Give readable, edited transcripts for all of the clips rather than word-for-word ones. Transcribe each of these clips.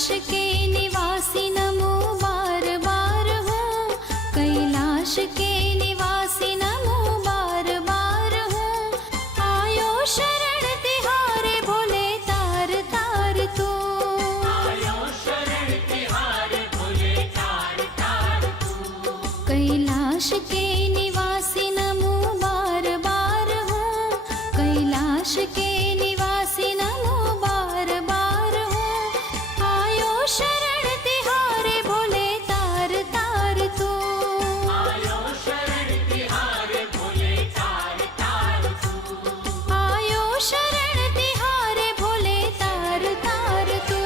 कैलाश के निवासी नमो बार बार हो, कैलाश के निवासी नमो बार बार हो। आयो शरण तिहारे भोले तार तार तू, आयो शरण तिहारे भोले तार तार तू। कैलाश के निवासी नमो बार बार हो, कैलाश के निवासी नमो बार बार हो। आयो शरण तिहारे भोले तार तार तू, आयो शरण तिहारे भोले तार तार तू। आयो शरण तिहारे भोले तार तार तू।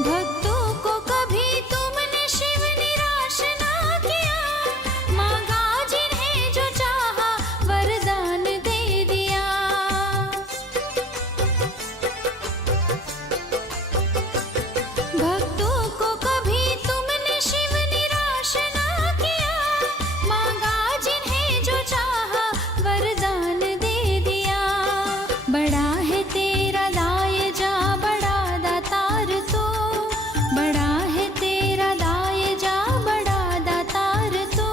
भक्तों को कभी तुमने शिव निराश ना किया, मांगा जिन्हें जो चाहा वरदान दे दिया। भक्तों को कभी तुमने शिव निराश ना किया, मांगा जिन्हें जो चाहा वरदान दे दिया। बड़ा है तेरा दाय जा बड़ा दातार तो, बड़ा है तेरा दाय जा बड़ा दातार तो।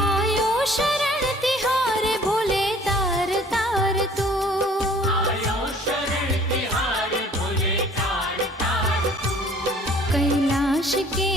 आयो शरण तिहारे भोले तार तार तू, आयो शरण तिहारे भोले तार तार तू। कैलाश के